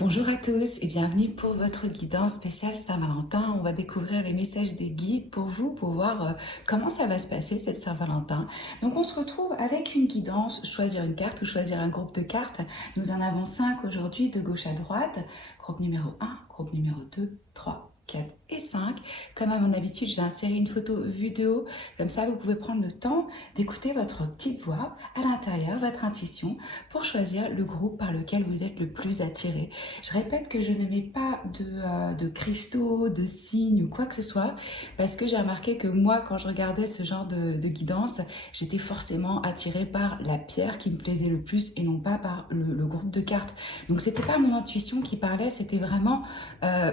Bonjour à tous et bienvenue pour votre guidance spéciale Saint-Valentin. On va découvrir les messages des guides pour vous, pour voir comment ça va se passer cette Saint-Valentin. Donc on se retrouve avec une guidance, choisir une carte ou choisir un groupe de cartes. Nous en avons 5 aujourd'hui de gauche à droite. Groupe numéro 1, groupe numéro 2, 3, 4 et 5. Comme à mon habitude, je vais insérer une photo vue de haut. Comme ça, vous pouvez prendre le temps d'écouter votre petite voix à l'intérieur, votre intuition, pour choisir le groupe par lequel vous êtes le plus attiré. Je répète que je ne mets pas de cristaux, de signes ou quoi que ce soit, parce que j'ai remarqué que moi, quand je regardais ce genre de guidance, j'étais forcément attirée par la pierre qui me plaisait le plus et non pas par le groupe de cartes. Donc c'était pas mon intuition qui parlait, c'était vraiment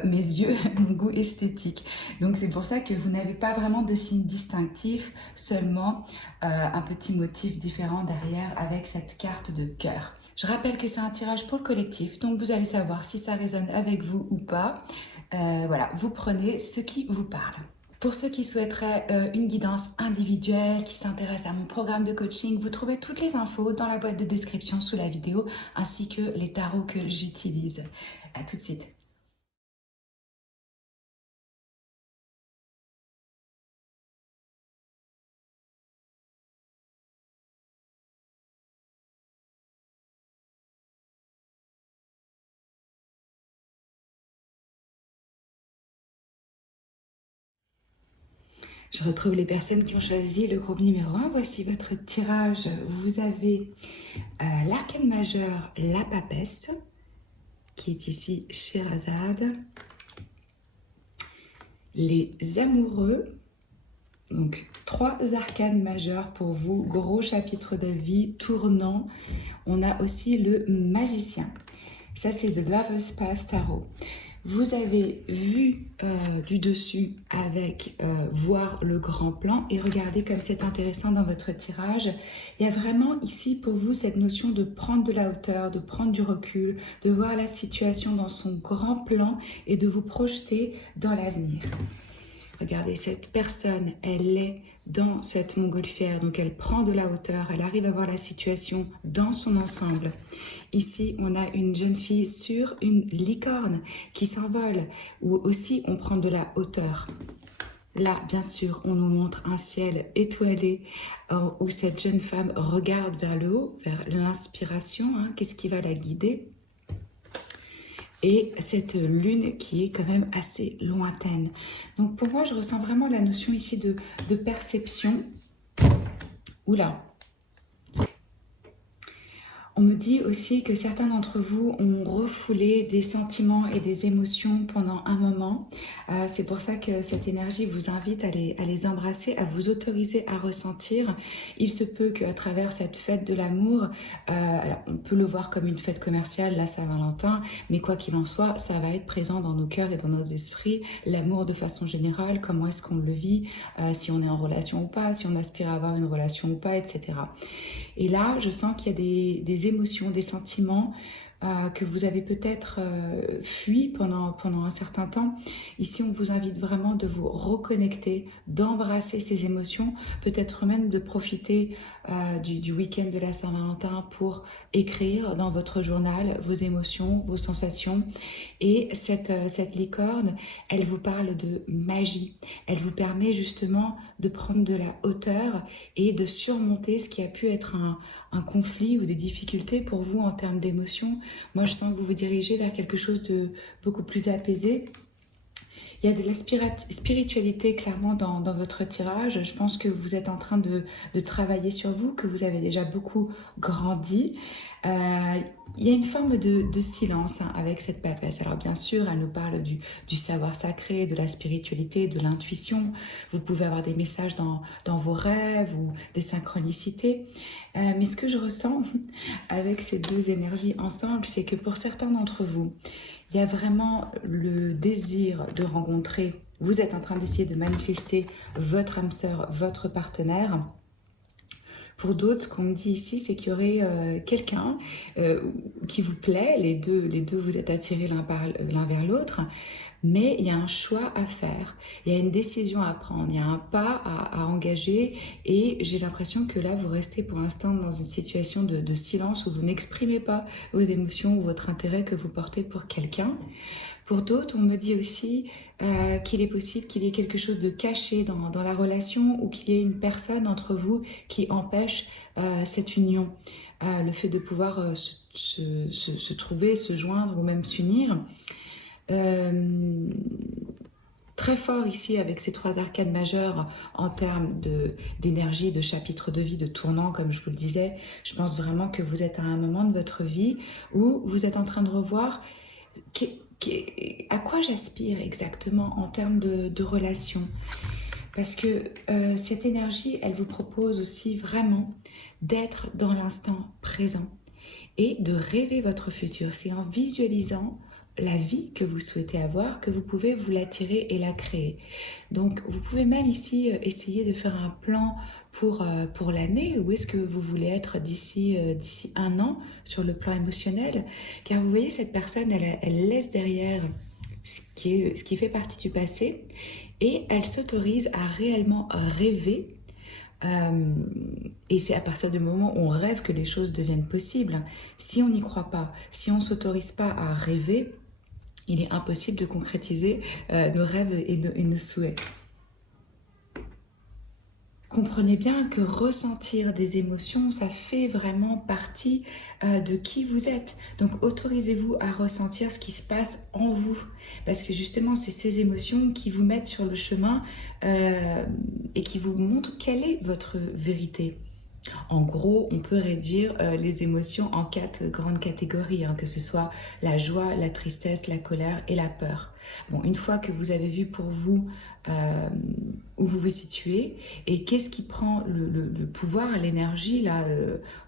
mes yeux, mon goût esthétique. Donc c'est pour ça que vous n'avez pas vraiment de signe distinctif, seulement un petit motif différent derrière avec cette carte de cœur. Je rappelle que c'est un tirage pour le collectif, donc vous allez savoir si ça résonne avec vous ou pas. Voilà, vous prenez ce qui vous parle. Pour ceux qui souhaiteraient une guidance individuelle, qui s'intéressent à mon programme de coaching, vous trouvez toutes les infos dans la boîte de description sous la vidéo, ainsi que les tarots que j'utilise. À tout de suite. Je retrouve les personnes qui ont choisi le groupe numéro 1. Voici votre tirage. Vous avez l'arcane majeur, la papesse, qui est ici Sherazade. Les amoureux, donc 3 arcanes majeurs pour vous, gros chapitre de vie, tournant. On a aussi le magicien. Ça, c'est The Lover's Path Tarot. Vous avez vu du dessus avec voir le grand plan et regardez comme c'est intéressant dans votre tirage. Il y a vraiment ici pour vous cette notion de prendre de la hauteur, de prendre du recul, de voir la situation dans son grand plan et de vous projeter dans l'avenir. Regardez, cette personne, elle est dans cette montgolfière, donc elle prend de la hauteur, elle arrive à voir la situation dans son ensemble. Ici, on a une jeune fille sur une licorne qui s'envole, où aussi on prend de la hauteur. Là, bien sûr, on nous montre un ciel étoilé où cette jeune femme regarde vers le haut, vers l'inspiration, hein, qu'est-ce qui va la guider ? Et cette lune qui est quand même assez lointaine. Donc pour moi, je ressens vraiment la notion ici de perception. Oula! On me dit aussi que certains d'entre vous ont refoulé des sentiments et des émotions pendant un moment. C'est pour ça que cette énergie vous invite à les embrasser, à vous autoriser à ressentir. Il se peut qu'à travers cette fête de l'amour, on peut le voir comme une fête commerciale, la Saint-Valentin, mais quoi qu'il en soit, ça va être présent dans nos cœurs et dans nos esprits. L'amour de façon générale, comment est-ce qu'on le vit, si on est en relation ou pas, si on aspire à avoir une relation ou pas, etc. Et là, je sens qu'il y a des émotions, des sentiments que vous avez peut-être fui pendant un certain temps. Ici, on vous invite vraiment de vous reconnecter, d'embrasser ces émotions, peut-être même de profiter du week-end de la Saint-Valentin pour écrire dans votre journal vos émotions, vos sensations. Et cette licorne, elle vous parle de magie. Elle vous permet justement de prendre de la hauteur et de surmonter ce qui a pu être un conflit ou des difficultés pour vous en termes d'émotions. Moi, je sens que vous vous dirigez vers quelque chose de beaucoup plus apaisé. Il y a de la spiritualité clairement dans votre tirage. Je pense que vous êtes en train de travailler sur vous, que vous avez déjà beaucoup grandi. Il y a une forme de silence avec cette papesse. Alors bien sûr, elle nous parle du savoir sacré, de la spiritualité, de l'intuition. Vous pouvez avoir des messages dans vos rêves ou des synchronicités. Mais ce que je ressens avec ces deux énergies ensemble, c'est que pour certains d'entre vous, il y a vraiment le désir de rencontrer. Vous êtes en train d'essayer de manifester votre âme sœur, votre partenaire. Pour d'autres, ce qu'on me dit ici, c'est qu'il y aurait quelqu'un qui vous plaît, les deux vous êtes attirés l'un vers l'autre, mais il y a un choix à faire, il y a une décision à prendre, il y a un pas à engager et j'ai l'impression que là, vous restez pour l'instant dans une situation de silence où vous n'exprimez pas vos émotions ou votre intérêt que vous portez pour quelqu'un. Pour d'autres, on me dit aussi qu'il est possible qu'il y ait quelque chose de caché dans la relation ou qu'il y ait une personne entre vous qui empêche cette union. Le fait de pouvoir se trouver, se joindre ou même s'unir. Très fort ici avec ces 3 arcanes majeures en termes d'énergie, de chapitre de vie, de tournant, comme je vous le disais. Je pense vraiment que vous êtes à un moment de votre vie où vous êtes en train de revoir à quoi j'aspire exactement en termes de relation. Parce que cette énergie, elle vous propose aussi vraiment d'être dans l'instant présent et de rêver votre futur. C'est en visualisant la vie que vous souhaitez avoir que vous pouvez vous l'attirer et la créer. Donc vous pouvez même ici essayer de faire un plan pour l'année, où est-ce que vous voulez être d'ici 1 an sur le plan émotionnel, car vous voyez cette personne, elle laisse derrière ce qui fait partie du passé et elle s'autorise à réellement rêver. Et c'est à partir du moment où on rêve que les choses deviennent possibles. Si on n'y croit pas, si on ne s'autorise pas à rêver, il est impossible de concrétiser nos rêves et nos souhaits. Comprenez bien que ressentir des émotions, ça fait vraiment partie de qui vous êtes. Donc autorisez-vous à ressentir ce qui se passe en vous. Parce que justement, c'est ces émotions qui vous mettent sur le chemin et qui vous montrent quelle est votre vérité. En gros, on peut réduire les émotions en 4 grandes catégories, hein, que ce soit la joie, la tristesse, la colère et la peur. Bon, une fois que vous avez vu pour vous où vous vous situez et qu'est-ce qui prend le pouvoir, l'énergie là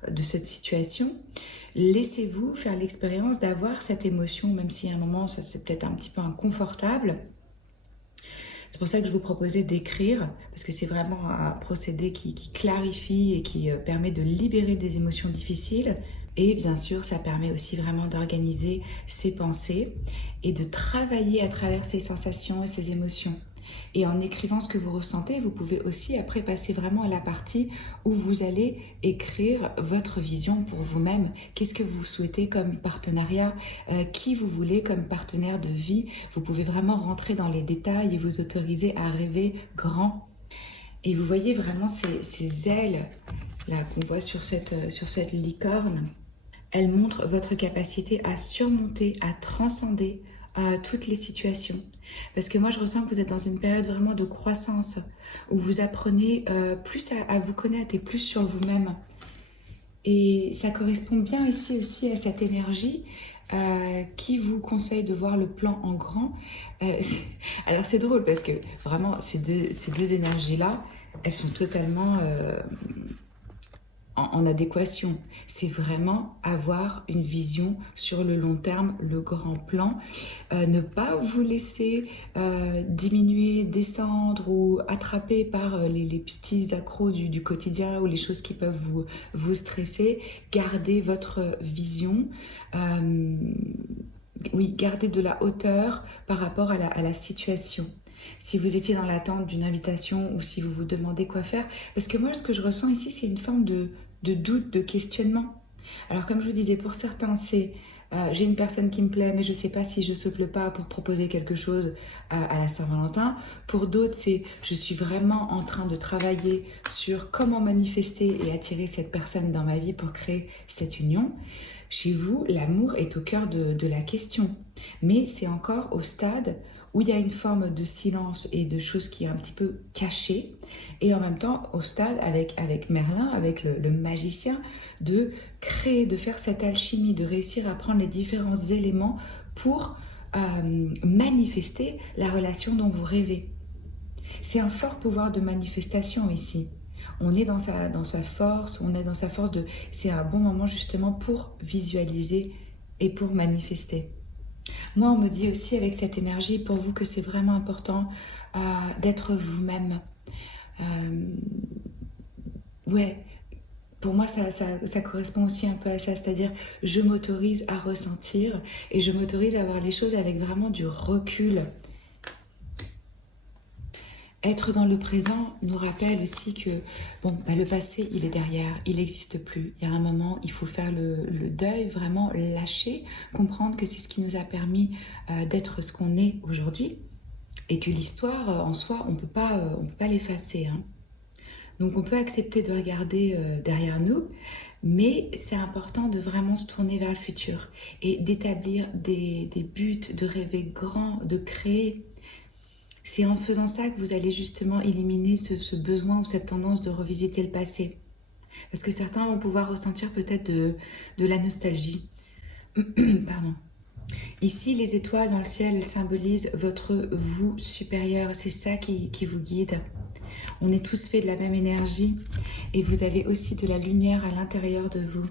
de cette situation, laissez-vous faire l'expérience d'avoir cette émotion, même si à un moment ça c'est peut-être un petit peu inconfortable. C'est pour ça que je vous proposais d'écrire, parce que c'est vraiment un procédé qui clarifie et qui permet de libérer des émotions difficiles. Et bien sûr, ça permet aussi vraiment d'organiser ses pensées et de travailler à travers ses sensations et ses émotions. Et en écrivant ce que vous ressentez, vous pouvez aussi après passer vraiment à la partie où vous allez écrire votre vision pour vous-même. Qu'est-ce que vous souhaitez comme partenariat, qui vous voulez comme partenaire de vie. Vous pouvez vraiment rentrer dans les détails et vous autoriser à rêver grand. Et vous voyez vraiment ces ailes là qu'on voit sur cette licorne. Elles montrent votre capacité à surmonter, à transcender toutes les situations. Parce que moi, je ressens que vous êtes dans une période vraiment de croissance, où vous apprenez plus à vous connaître et plus sur vous-même. Et ça correspond bien ici aussi à cette énergie qui vous conseille de voir le plan en grand. Alors c'est drôle parce que vraiment, ces deux énergies-là, elles sont totalement en adéquation. C'est vraiment avoir une vision sur le long terme, le grand plan. Ne pas vous laisser diminuer, descendre ou attraper par les petits accros du quotidien ou les choses qui peuvent vous stresser. Gardez votre vision. Oui, gardez de la hauteur par rapport à la situation. Si vous étiez dans l'attente d'une invitation ou si vous vous demandez quoi faire. Parce que moi, ce que je ressens ici, c'est une forme de doute, de questionnement. Alors comme je vous disais, pour certains, c'est j'ai une personne qui me plaît, mais je ne sais pas si je saute le pas pour proposer quelque chose à la Saint-Valentin. Pour d'autres, c'est je suis vraiment en train de travailler sur comment manifester et attirer cette personne dans ma vie pour créer cette union. Chez vous, l'amour est au cœur de la question. Mais c'est encore au stade où il y a une forme de silence et de choses qui est un petit peu cachée, et en même temps au stade avec Merlin, avec le magicien, de créer, de faire cette alchimie, de réussir à prendre les différents éléments pour manifester la relation dont vous rêvez. C'est un fort pouvoir de manifestation ici. On est dans sa force, on est dans sa force de... C'est un bon moment justement pour visualiser et pour manifester. Moi, on me dit aussi avec cette énergie pour vous que c'est vraiment important d'être vous-même. Ouais, pour moi, ça correspond aussi un peu à ça, c'est-à-dire je m'autorise à ressentir et je m'autorise à voir les choses avec vraiment du recul. Être dans le présent nous rappelle aussi que bon, bah, le passé, il est derrière, il n'existe plus. Il y a un moment, il faut faire le deuil, vraiment lâcher, comprendre que c'est ce qui nous a permis d'être ce qu'on est aujourd'hui et que l'histoire en soi, on peut pas l'effacer, hein. Donc on peut accepter de regarder derrière nous, mais c'est important de vraiment se tourner vers le futur et d'établir des buts, de rêver grand, de créer. C'est en faisant ça que vous allez justement éliminer ce besoin ou cette tendance de revisiter le passé. Parce que certains vont pouvoir ressentir peut-être de la nostalgie. Pardon. Ici, les étoiles dans le ciel, elles symbolisent votre vous supérieur. C'est ça qui vous guide. On est tous faits de la même énergie et vous avez aussi de la lumière à l'intérieur de vous.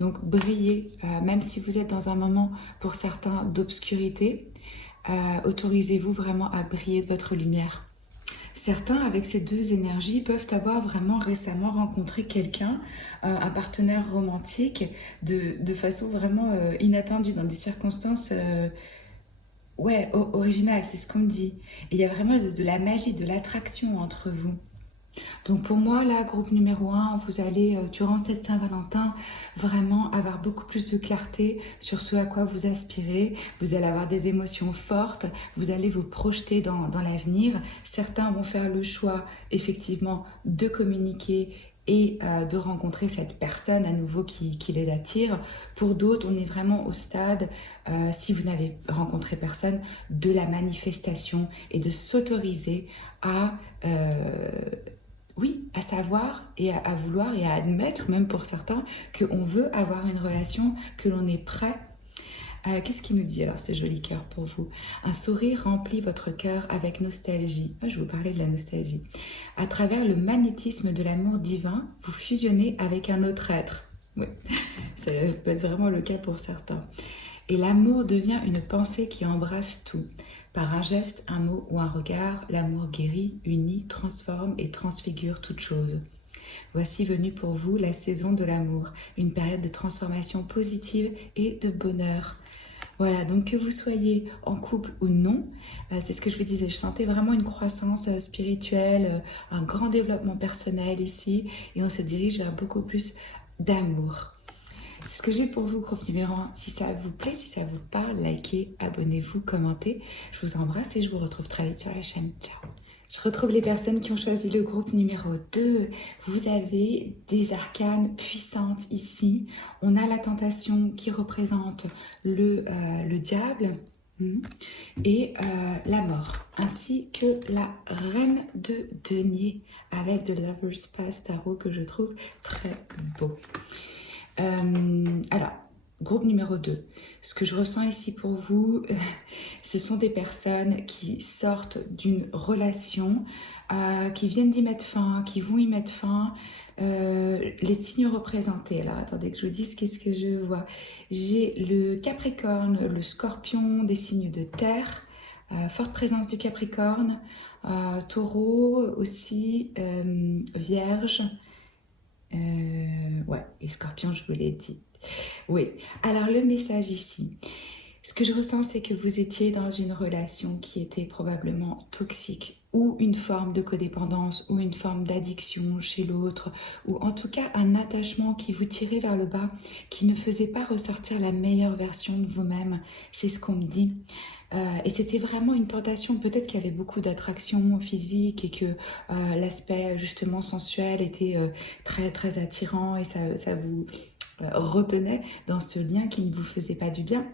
Donc brillez, même si vous êtes dans un moment pour certains d'obscurité, autorisez-vous vraiment à briller de votre lumière. Certains, avec ces deux énergies, peuvent avoir vraiment récemment rencontré quelqu'un, un partenaire romantique, de façon vraiment inattendue, dans des circonstances ouais, originales, c'est ce qu'on me dit. Et il y a vraiment de la magie, de l'attraction entre vous. Donc pour moi, là, groupe numéro 1, vous allez, durant cette Saint-Valentin, vraiment avoir beaucoup plus de clarté sur ce à quoi vous aspirez. Vous allez avoir des émotions fortes, vous allez vous projeter dans l'avenir. Certains vont faire le choix, effectivement, de communiquer et de rencontrer cette personne à nouveau qui les attire. Pour d'autres, on est vraiment au stade, si vous n'avez rencontré personne, de la manifestation et de s'autoriser à... oui, à savoir et à vouloir et à admettre, même pour certains, qu'on veut avoir une relation, que l'on est prêt. Qu'est-ce qu'il nous dit alors, ce joli cœur pour vous? Un sourire remplit votre cœur avec nostalgie. Je vous parlais de la nostalgie. À travers le magnétisme de l'amour divin, vous fusionnez avec un autre être. Oui, ça peut être vraiment le cas pour certains. Et l'amour devient une pensée qui embrasse tout. Par un geste, un mot ou un regard, l'amour guérit, unit, transforme et transfigure toute chose. Voici venue pour vous la saison de l'amour, une période de transformation positive et de bonheur. Voilà, donc que vous soyez en couple ou non, c'est ce que je vous disais, je sentais vraiment une croissance spirituelle, un grand développement personnel ici, et on se dirige vers beaucoup plus d'amour. C'est ce que j'ai pour vous, groupe numéro 1. Si ça vous plaît, si ça vous parle, likez, abonnez-vous, commentez. Je vous embrasse et je vous retrouve très vite sur la chaîne. Ciao. Je retrouve les personnes qui ont choisi le groupe numéro 2. Vous avez des arcanes puissantes ici. On a la tentation qui représente le diable et la mort, ainsi que la reine de denier avec The Lover's Pass Tarot que je trouve très beau. Alors, groupe numéro 2. Ce que je ressens ici pour vous, ce sont des personnes qui sortent d'une relation, qui viennent d'y mettre fin, qui vont y mettre fin. Les signes représentés, alors attendez que je vous dise qu'est-ce que je vois. J'ai le Capricorne, le Scorpion, des signes de terre, forte présence du Capricorne, Taureau aussi, Vierge. Ouais, et Scorpion, je vous l'ai dit. Oui, alors le message ici, ce que je ressens, c'est que vous étiez dans une relation qui était probablement toxique, ou une forme de codépendance, ou une forme d'addiction chez l'autre, ou en tout cas un attachement qui vous tirait vers le bas, qui ne faisait pas ressortir la meilleure version de vous-même. C'est ce qu'on me dit. Et c'était vraiment une tentation, peut-être qu'il y avait beaucoup d'attraction physique et que l'aspect justement sensuel était très très attirant et ça vous retenait dans ce lien qui ne vous faisait pas du bien.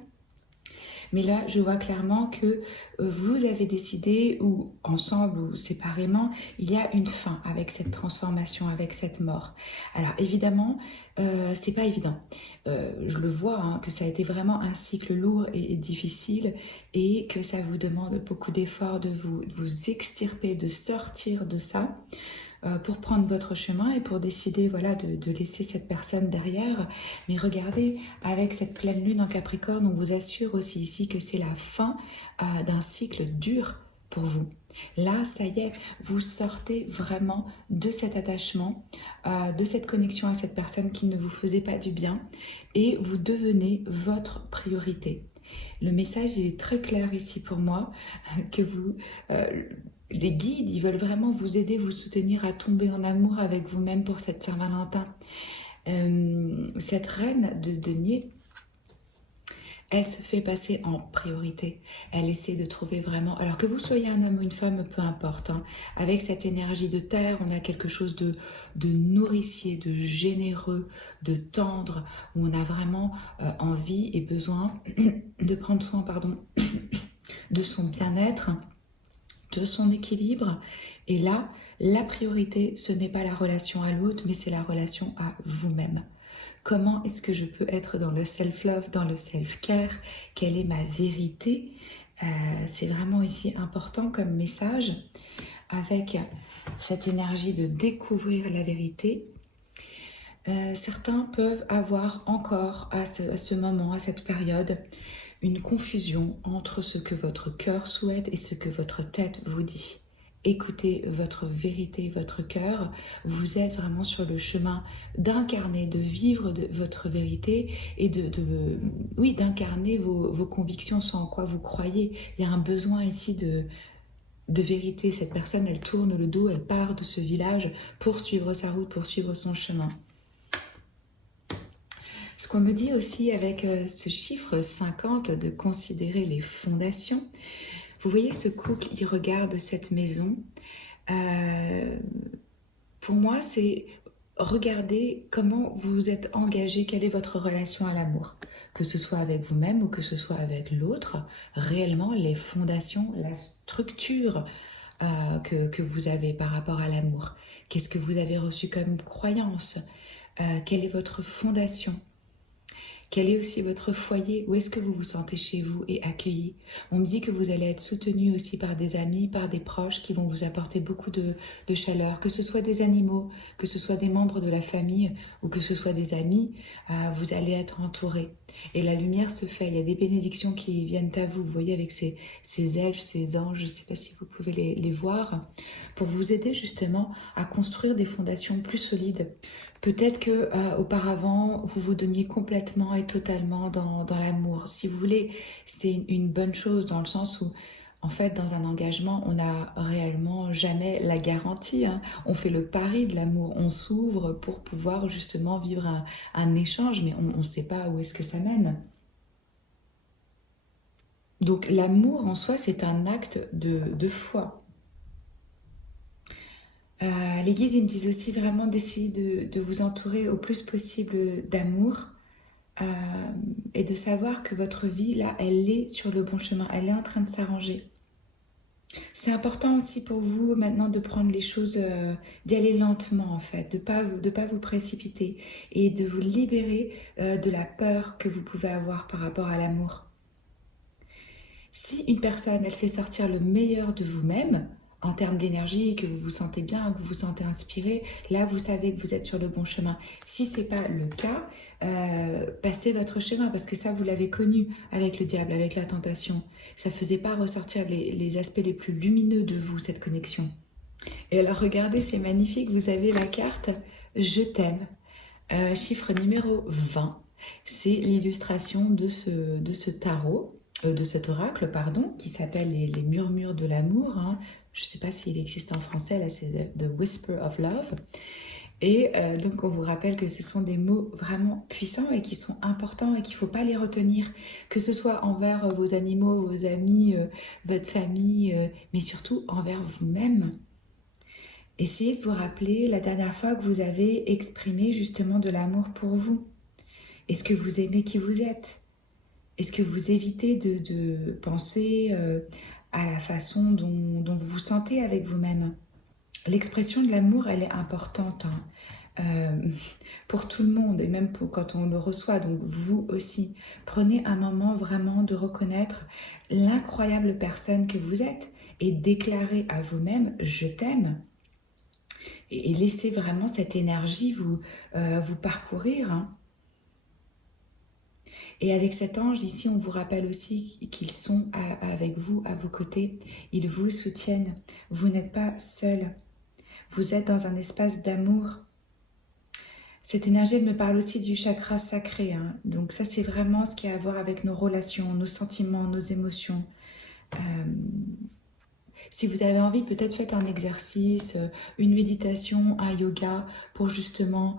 Mais là, je vois clairement que vous avez décidé, ou ensemble ou séparément, il y a une fin avec cette transformation, avec cette mort. Alors évidemment, c'est pas évident. Je le vois, hein, que ça a été vraiment un cycle lourd et difficile et que ça vous demande beaucoup d'efforts de vous extirper, de sortir de ça. Pour prendre votre chemin et pour décider voilà, de laisser cette personne derrière. Mais regardez, avec cette pleine lune en Capricorne, on vous assure aussi ici que c'est la fin d'un cycle dur pour vous. Là, ça y est, vous sortez vraiment de cet attachement, de cette connexion à cette personne qui ne vous faisait pas du bien et vous devenez votre priorité. Le message il est très clair ici pour moi, que les guides, ils veulent vraiment vous aider, vous soutenir à tomber en amour avec vous-même pour cette Saint-Valentin. Cette reine de denier, elle se fait passer en priorité. Elle essaie de trouver vraiment, alors que vous soyez un homme ou une femme, peu importe, hein, avec cette énergie de terre, on a quelque chose de nourricier, de généreux, de tendre, où on a vraiment envie et besoin de prendre soin, pardon, de son bien-être, de son équilibre. Et là, la priorité, ce n'est pas la relation à l'autre, mais c'est la relation à vous-même. Comment est-ce que je peux être dans le self-love, dans le self-care? Quelle est ma vérité? C'est vraiment ici important comme message, avec cette énergie de découvrir la vérité. Certains peuvent avoir encore à ce moment, à cette période, une confusion entre ce que votre cœur souhaite et ce que votre tête vous dit. Écoutez votre vérité, votre cœur. Vous êtes vraiment sur le chemin d'incarner, de vivre votre vérité et oui, d'incarner vos convictions, sans quoi vous croyez. Il y a un besoin ici de vérité. Cette personne, elle tourne le dos, elle part de ce village pour suivre sa route, pour suivre son chemin. Ce qu'on me dit aussi avec ce chiffre 50 de considérer les fondations. Vous voyez ce couple, il regarde cette maison. Pour moi, c'est regarder comment vous vous êtes engagé, quelle est votre relation à l'amour. Que ce soit avec vous-même ou que ce soit avec l'autre, réellement les fondations, la structure que vous avez par rapport à l'amour. Qu'est-ce que vous avez reçu comme croyance? Quelle est votre fondation? Quel est aussi votre foyer? Où est-ce que vous vous sentez chez vous et accueilli? On me dit que vous allez être soutenu aussi par des amis, par des proches qui vont vous apporter beaucoup de chaleur, que ce soit des animaux, que ce soit des membres de la famille ou que ce soit des amis, vous allez être entouré. Et la lumière se fait, il y a des bénédictions qui viennent à vous, vous voyez, avec ces elfes, ces anges, je ne sais pas si vous pouvez les voir, pour vous aider justement à construire des fondations plus solides. Peut-être que auparavant, vous vous donniez complètement et totalement dans l'amour. Si vous voulez, c'est une bonne chose dans le sens où, en fait, dans un engagement, on n'a réellement jamais la garantie, hein. On fait le pari de l'amour, on s'ouvre pour pouvoir justement vivre un échange, mais on ne sait pas où est-ce que ça mène. Donc l'amour en soi, c'est un acte de foi. Les guides, ils me disent aussi vraiment d'essayer de vous entourer au plus possible d'amour et de savoir que votre vie, là, elle est sur le bon chemin, elle est en train de s'arranger. C'est important aussi pour vous maintenant de prendre les choses, d'y aller lentement en fait, de pas vous précipiter et de vous libérer de la peur que vous pouvez avoir par rapport à l'amour. Si une personne, elle fait sortir le meilleur de vous-même, en termes d'énergie, que vous vous sentez bien, que vous vous sentez inspiré, là, vous savez que vous êtes sur le bon chemin. Si ce n'est pas le cas, passez votre chemin, parce que ça, vous l'avez connu avec le diable, avec la tentation. Ça ne faisait pas ressortir les aspects les plus lumineux de vous, cette connexion. Et alors, regardez, c'est magnifique, vous avez la carte « Je t'aime ». Chiffre numéro 20, c'est l'illustration de ce tarot, de cet oracle, pardon, qui s'appelle les murmures de l'amour, hein. Je ne sais pas s'il existe en français, là c'est The Whisper of Love. Et donc on vous rappelle que ce sont des mots vraiment puissants et qui sont importants et qu'il ne faut pas les retenir, que ce soit envers vos animaux, vos amis, votre famille, mais surtout envers vous-même. Essayez de vous rappeler la dernière fois que vous avez exprimé justement de l'amour pour vous. Est-ce que vous aimez qui vous êtes? Est-ce que vous évitez de penser à la façon dont vous vous sentez avec vous-même? L'expression de l'amour, elle est importante pour tout le monde et même quand on le reçoit, donc vous aussi. Prenez un moment vraiment de reconnaître l'incroyable personne que vous êtes et déclarez à vous-même « je t'aime ». Et laissez vraiment cette énergie vous parcourir, hein. Et avec cet ange, ici, on vous rappelle aussi qu'ils sont avec vous, à vos côtés. Ils vous soutiennent. Vous n'êtes pas seul. Vous êtes dans un espace d'amour. Cette énergie, elle me parle aussi du chakra sacré, hein. Donc ça, c'est vraiment ce qui a à voir avec nos relations, nos sentiments, nos émotions. Si vous avez envie, peut-être faites un exercice, une méditation, un yoga pour justement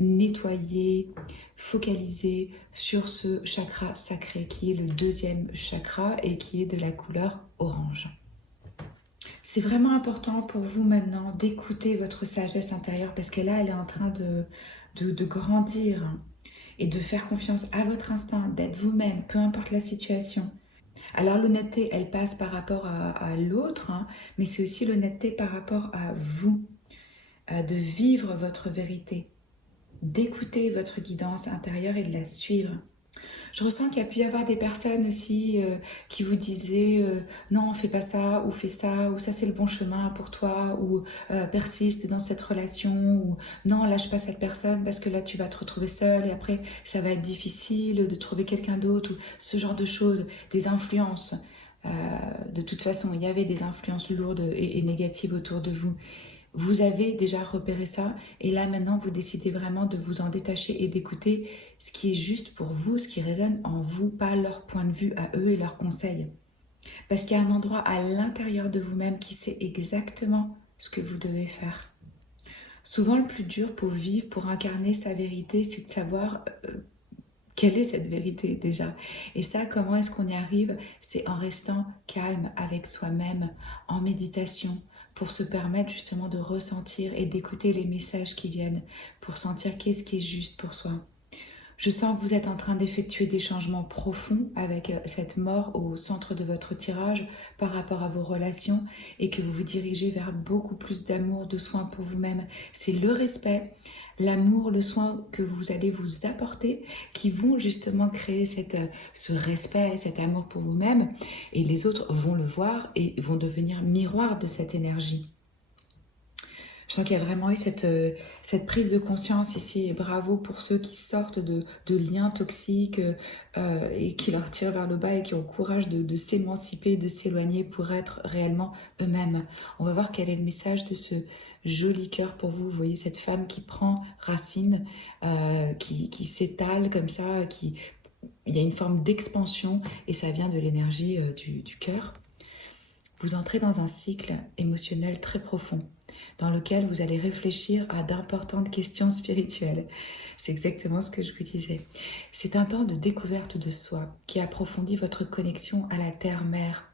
nettoyer, focaliser sur ce chakra sacré qui est le deuxième chakra et qui est de la couleur orange. C'est vraiment important pour vous maintenant d'écouter votre sagesse intérieure parce que là, elle est en train de grandir et de faire confiance à votre instinct, d'être vous-même, peu importe la situation. Alors l'honnêteté, elle passe par rapport à l'autre, hein, mais c'est aussi l'honnêteté par rapport à vous, de vivre votre vérité, d'écouter votre guidance intérieure et de la suivre. Je ressens qu'il y a pu y avoir des personnes aussi qui vous disaient non, fais pas ça, ou ça c'est le bon chemin pour toi, ou persiste dans cette relation, ou non, lâche pas cette personne parce que là tu vas te retrouver seule et après ça va être difficile de trouver quelqu'un d'autre, ou ce genre de choses, des influences. De toute façon, il y avait des influences lourdes et négatives autour de vous. Vous avez déjà repéré ça et là maintenant vous décidez vraiment de vous en détacher et d'écouter ce qui est juste pour vous, ce qui résonne en vous, pas leur point de vue à eux et leurs conseils. Parce qu'il y a un endroit à l'intérieur de vous-même qui sait exactement ce que vous devez faire. Souvent le plus dur pour vivre, pour incarner sa vérité, c'est de savoir quelle est cette vérité déjà. Et ça, comment est-ce qu'on y arrive? C'est en restant calme avec soi-même, en méditation, pour se permettre justement de ressentir et d'écouter les messages qui viennent, pour sentir qu'est-ce qui est juste pour soi. Je sens que vous êtes en train d'effectuer des changements profonds avec cette mort au centre de votre tirage par rapport à vos relations et que vous vous dirigez vers beaucoup plus d'amour, de soin pour vous-même. C'est le respect, l'amour, le soin que vous allez vous apporter qui vont justement créer ce respect, cet amour pour vous-même et les autres vont le voir et vont devenir miroir de cette énergie. Je sens qu'il y a vraiment eu cette prise de conscience ici et bravo pour ceux qui sortent de liens toxiques et qui leur tirent vers le bas et qui ont le courage de s'émanciper, de s'éloigner pour être réellement eux-mêmes. On va voir quel est le message de ce joli cœur pour vous. Vous voyez cette femme qui prend racine, qui s'étale comme ça, il y a une forme d'expansion et ça vient de l'énergie du cœur. Vous entrez dans un cycle émotionnel très profond dans lequel vous allez réfléchir à d'importantes questions spirituelles. C'est exactement ce que je vous disais. C'est un temps de découverte de soi qui approfondit votre connexion à la terre-mère.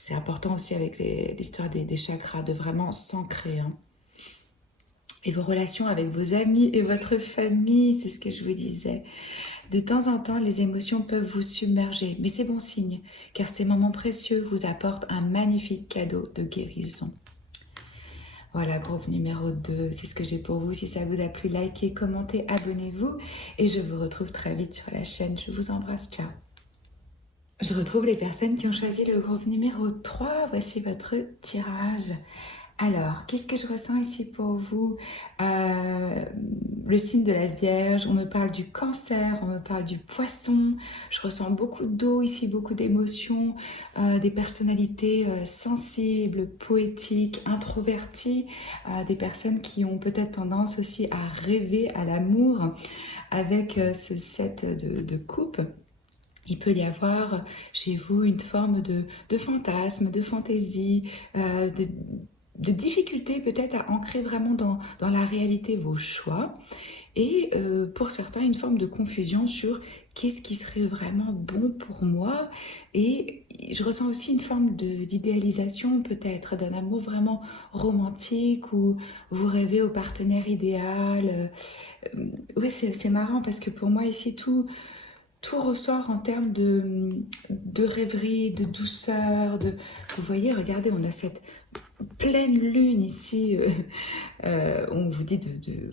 C'est important aussi avec l'histoire des chakras, de vraiment s'ancrer. Et vos relations avec vos amis et votre famille, c'est ce que je vous disais. De temps en temps, les émotions peuvent vous submerger, mais c'est bon signe, car ces moments précieux vous apportent un magnifique cadeau de guérison. Voilà, groupe numéro 2, c'est ce que j'ai pour vous. Si ça vous a plu, likez, commentez, abonnez-vous. Et je vous retrouve très vite sur la chaîne. Je vous embrasse, ciao. Je retrouve les personnes qui ont choisi le groupe numéro 3. Voici votre tirage. Alors, qu'est-ce que je ressens ici pour vous? Le signe de la Vierge, on me parle du Cancer, on me parle du Poisson. Je ressens beaucoup d'eau ici, beaucoup d'émotions, des personnalités sensibles, poétiques, introverties, des personnes qui ont peut-être tendance aussi à rêver à l'amour avec ce 7 de coupe. Il peut y avoir chez vous une forme de fantasme, de fantaisie, de difficulté peut-être à ancrer vraiment dans la réalité vos choix et pour certains une forme de confusion sur qu'est-ce qui serait vraiment bon pour moi et je ressens aussi une forme d'idéalisation peut-être d'un amour vraiment romantique où vous rêvez au partenaire idéal. Oui, c'est marrant parce que pour moi ici tout ressort en termes de rêverie, de douceur, vous voyez, regardez, on a cette pleine lune ici, on vous dit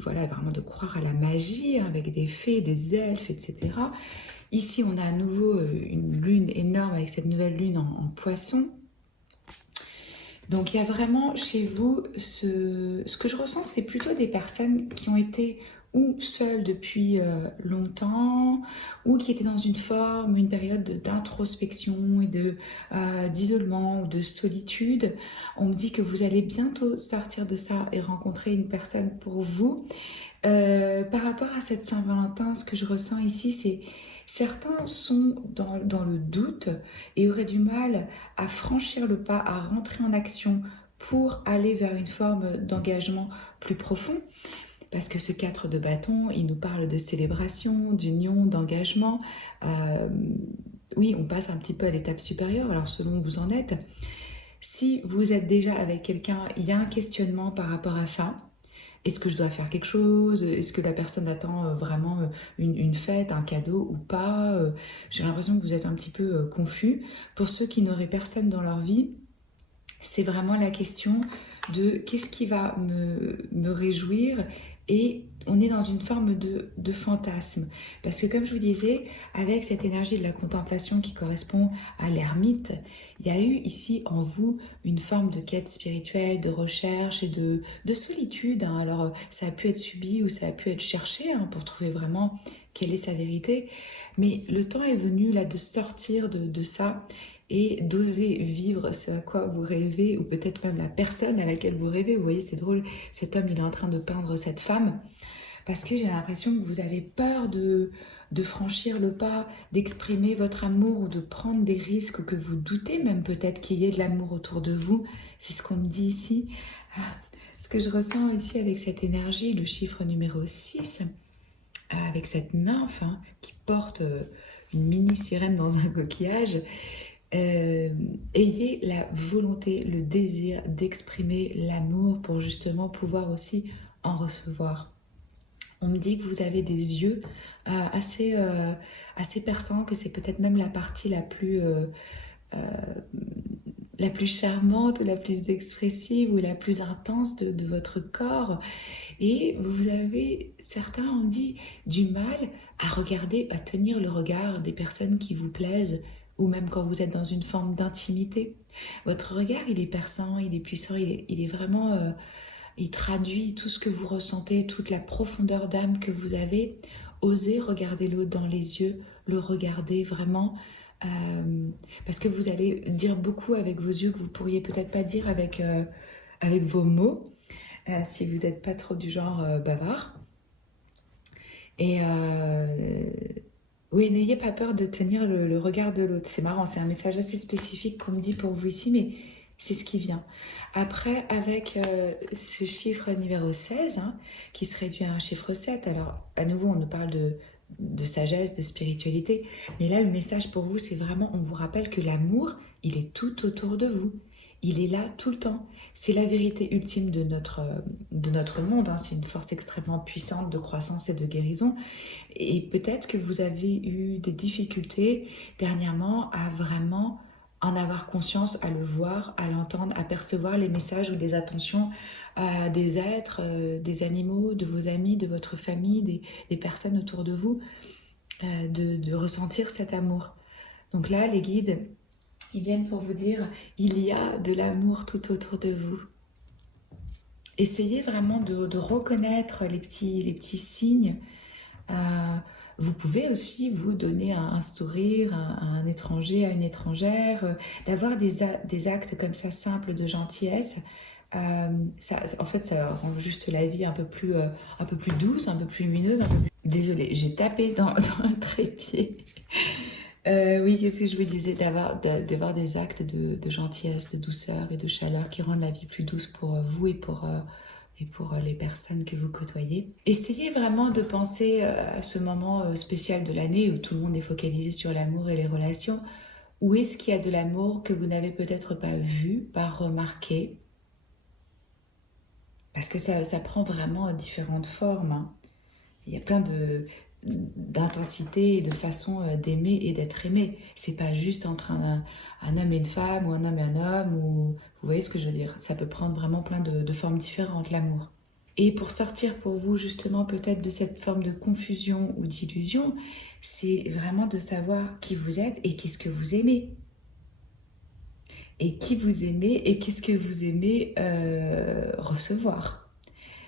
voilà, vraiment de croire à la magie, hein, avec des fées, des elfes, etc. Ici, on a à nouveau une lune énorme avec cette nouvelle lune en poisson. Donc, il y a vraiment chez vous, ce que je ressens, c'est plutôt des personnes qui ont été ou seul depuis longtemps, ou qui était dans une période d'introspection et d'isolement ou de solitude. On me dit que vous allez bientôt sortir de ça et rencontrer une personne pour vous. Par rapport à cette Saint-Valentin, ce que je ressens ici, c'est certains sont dans le doute et auraient du mal à franchir le pas, à rentrer en action pour aller vers une forme d'engagement plus profond. Parce que ce 4 de bâton, il nous parle de célébration, d'union, d'engagement. Oui, on passe un petit peu à l'étape supérieure, alors selon où vous en êtes. Si vous êtes déjà avec quelqu'un, il y a un questionnement par rapport à ça. Est-ce que je dois faire quelque chose? Est-ce que la personne attend vraiment une fête, un cadeau ou pas? J'ai l'impression que vous êtes un petit peu confus. Pour ceux qui n'auraient personne dans leur vie, c'est vraiment la question de qu'est-ce qui va me réjouir, et on est dans une forme de fantasme. Parce que comme je vous disais, avec cette énergie de la contemplation qui correspond à l'ermite, il y a eu ici en vous une forme de quête spirituelle, de recherche et de solitude. Alors ça a pu être subi ou ça a pu être cherché pour trouver vraiment quelle est sa vérité. Mais le temps est venu là de sortir de ça et d'oser vivre ce à quoi vous rêvez, ou peut-être même la personne à laquelle vous rêvez. Vous voyez, c'est drôle, cet homme, il est en train de peindre cette femme, parce que j'ai l'impression que vous avez peur de franchir le pas, d'exprimer votre amour ou de prendre des risques, que vous doutez même peut-être qu'il y ait de l'amour autour de vous. C'est ce qu'on me dit ici. Ce que je ressens ici avec cette énergie, le chiffre numéro 6, avec cette nymphe qui porte une mini sirène dans un coquillage. Ayez la volonté, le désir d'exprimer l'amour pour justement pouvoir aussi en recevoir. On me dit que vous avez des yeux assez perçants, que c'est peut-être même la partie la plus charmante, la plus expressive ou la plus intense de votre corps. Et vous avez, certains ont dit, du mal à regarder, à tenir le regard des personnes qui vous plaisent, ou même quand vous êtes dans une forme d'intimité. Votre regard, il est perçant, il est puissant, il est vraiment... il traduit tout ce que vous ressentez, toute la profondeur d'âme que vous avez. Osez regarder l'autre dans les yeux, le regarder vraiment, parce que vous allez dire beaucoup avec vos yeux que vous pourriez peut-être pas dire avec vos mots, si vous n'êtes pas trop du genre bavard. Et oui, n'ayez pas peur de tenir le regard de l'autre. C'est marrant, c'est un message assez spécifique qu'on me dit pour vous ici, mais c'est ce qui vient. Après, avec ce chiffre numéro 16, qui se réduit à un chiffre 7, alors à nouveau, on nous parle de sagesse, de spiritualité, mais là, le message pour vous, c'est vraiment, on vous rappelle que l'amour, il est tout autour de vous. Il est là tout le temps. C'est la vérité ultime de notre monde. C'est une force extrêmement puissante de croissance et de guérison. Et peut-être que vous avez eu des difficultés dernièrement à vraiment en avoir conscience, à le voir, à l'entendre, à percevoir les messages ou les attentions des êtres, des animaux, de vos amis, de votre famille, des personnes autour de vous, de ressentir cet amour. Donc là, les guides, ils viennent pour vous dire, il y a de l'amour tout autour de vous. Essayez vraiment de reconnaître les petits signes. Vous pouvez aussi vous donner un sourire à un étranger, à une étrangère, d'avoir des actes comme ça simples de gentillesse. En fait, ça rend juste la vie un peu plus douce, un peu plus lumineuse. Désolée, j'ai tapé dans le trépied. Oui, qu'est-ce que je vous disais, d'avoir des actes de gentillesse, de douceur et de chaleur qui rendent la vie plus douce pour vous et pour les personnes que vous côtoyez. Essayez vraiment de penser à ce moment spécial de l'année où tout le monde est focalisé sur l'amour et les relations. Où est-ce qu'il y a de l'amour que vous n'avez peut-être pas vu, pas remarqué? Parce que ça prend vraiment différentes formes. Il y a plein d'intensité et de façon d'aimer et d'être aimé. C'est pas juste entre un homme et une femme, ou un homme et un homme, ou vous voyez ce que je veux dire. Ça peut prendre vraiment plein de formes différentes, l'amour. Et pour sortir pour vous justement peut-être de cette forme de confusion ou d'illusion, c'est vraiment de savoir qui vous êtes et qu'est-ce que vous aimez. Et qui vous aimez et qu'est-ce que vous aimez recevoir.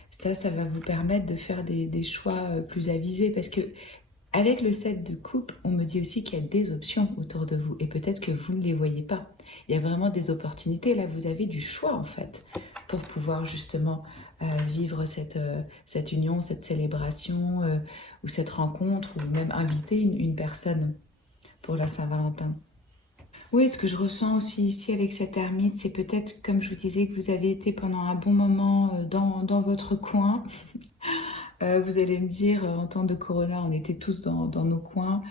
Ça va vous permettre de faire des choix plus avisés parce que avec le 7 de coupe, on me dit aussi qu'il y a des options autour de vous et peut-être que vous ne les voyez pas. Il y a vraiment des opportunités. Là, vous avez du choix en fait pour pouvoir justement vivre cette union, cette célébration ou cette rencontre ou même inviter une personne pour la Saint-Valentin. Oui, ce que je ressens aussi ici avec cette ermite, c'est peut-être, comme je vous disais, que vous avez été pendant un bon moment dans votre coin. Vous allez me dire, en temps de Corona, on était tous dans nos coins,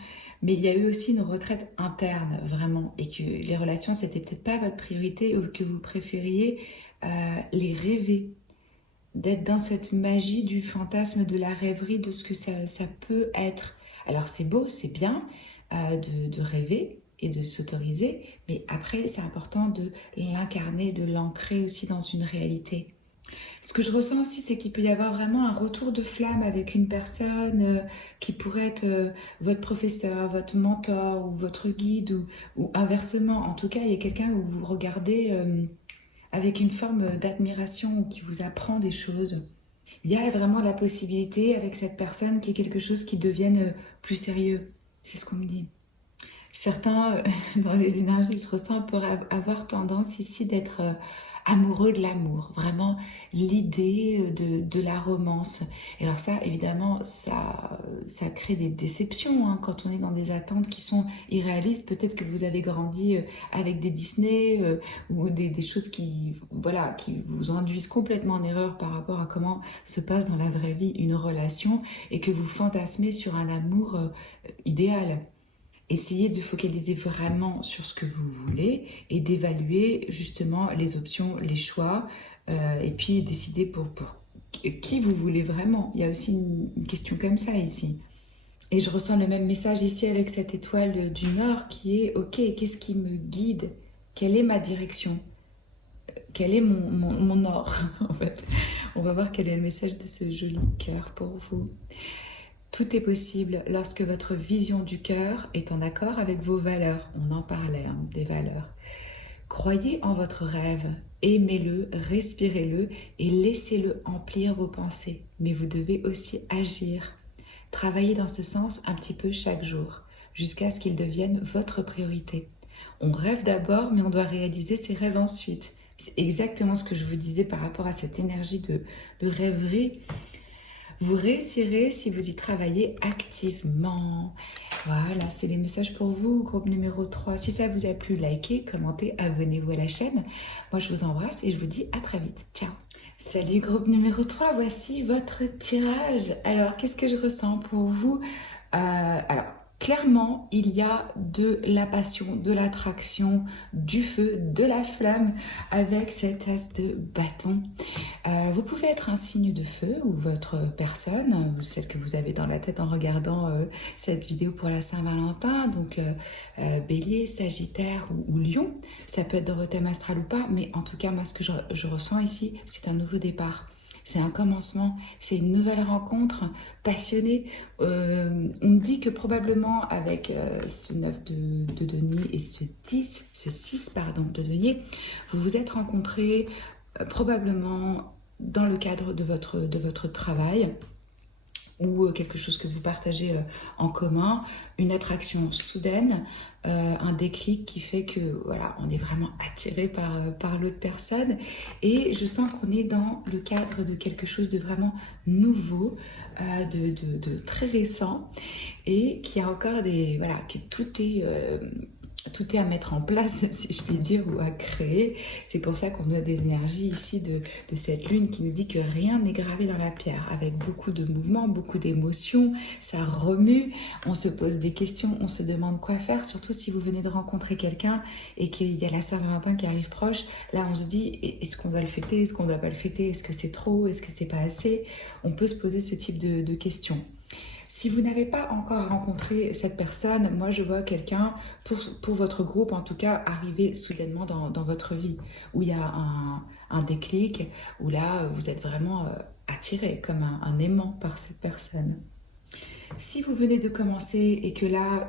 mais il y a eu aussi une retraite interne, vraiment, et que les relations, c'était peut-être pas votre priorité ou que vous préfériez les rêver, d'être dans cette magie du fantasme, de la rêverie, de ce que ça peut être. Alors c'est beau, c'est bien de rêver et de s'autoriser, mais après c'est important de l'incarner, de l'ancrer aussi dans une réalité. Ce que je ressens aussi, c'est qu'il peut y avoir vraiment un retour de flamme avec une personne qui pourrait être votre professeur, votre mentor ou votre guide ou inversement. En tout cas, il y a quelqu'un où vous regardez avec une forme d'admiration ou qui vous apprend des choses. Il y a vraiment la possibilité avec cette personne qu'il y ait quelque chose qui devienne plus sérieux. C'est ce qu'on me dit. Certains, dans les énergies, je ressens, pourraient avoir tendance ici d'être amoureux de l'amour, vraiment l'idée de la romance. Et alors ça, évidemment, ça crée des déceptions hein, quand on est dans des attentes qui sont irréalistes. Peut-être que vous avez grandi avec des Disney ou des choses qui, voilà, qui vous induisent complètement en erreur par rapport à comment se passe dans la vraie vie une relation et que vous fantasmez sur un amour idéal. Essayez de focaliser vraiment sur ce que vous voulez et d'évaluer justement les options, les choix et puis décider pour qui vous voulez vraiment. Il y a aussi une question comme ça ici. Et je ressens le même message ici avec cette étoile du Nord qui est ok, qu'est-ce qui me guide? Quelle est ma direction? Quel est mon Nord en fait? On va voir quel est le message de ce joli cœur pour vous. Tout est possible lorsque votre vision du cœur est en accord avec vos valeurs. On en parlait, hein, des valeurs. Croyez en votre rêve, aimez-le, respirez-le et laissez-le emplir vos pensées. Mais vous devez aussi agir. Travaillez dans ce sens un petit peu chaque jour, jusqu'à ce qu'il devienne votre priorité. On rêve d'abord, mais on doit réaliser ses rêves ensuite. C'est exactement ce que je vous disais par rapport à cette énergie de rêverie. Vous réussirez si vous y travaillez activement. Voilà, c'est les messages pour vous, groupe numéro 3. Si ça vous a plu, likez, commentez, abonnez-vous à la chaîne. Moi, je vous embrasse et je vous dis à très vite. Ciao. Salut groupe numéro 3, voici votre tirage. Alors, qu'est-ce que je ressens pour vous Alors, clairement, il y a de la passion, de l'attraction, du feu, de la flamme avec cet as de bâton. Vous pouvez être un signe de feu ou votre personne, ou celle que vous avez dans la tête en regardant cette vidéo pour la Saint-Valentin, donc Bélier, Sagittaire ou Lion. Ça peut être dans votre thème astral ou pas, mais en tout cas, moi, ce que je ressens ici, c'est un nouveau départ. C'est un commencement, c'est une nouvelle rencontre passionnée. On me dit que probablement avec ce 9 de denier et ce 6 pardon, de denier, vous vous êtes rencontrés probablement dans le cadre de votre travail ou quelque chose que vous partagez en commun, une attraction soudaine, un déclic qui fait que voilà, on est vraiment attiré par l'autre personne et je sens qu'on est dans le cadre de quelque chose de vraiment nouveau, de très récent et qui a encore des voilà, que tout est à mettre en place, si je puis dire, ou à créer. C'est pour ça qu'on a des énergies ici de cette lune qui nous dit que rien n'est gravé dans la pierre, avec beaucoup de mouvements, beaucoup d'émotions, ça remue, on se pose des questions, on se demande quoi faire, surtout si vous venez de rencontrer quelqu'un et qu'il y a la Saint-Valentin qui arrive proche, là on se dit, est-ce qu'on doit le fêter, est-ce qu'on ne doit pas le fêter, est-ce que c'est trop, est-ce que c'est pas assez? On peut se poser ce type de questions. Si vous n'avez pas encore rencontré cette personne, moi je vois quelqu'un, pour votre groupe en tout cas, arriver soudainement dans votre vie, où il y a un déclic, où là vous êtes vraiment attiré comme un aimant par cette personne. Si vous venez de commencer et que là,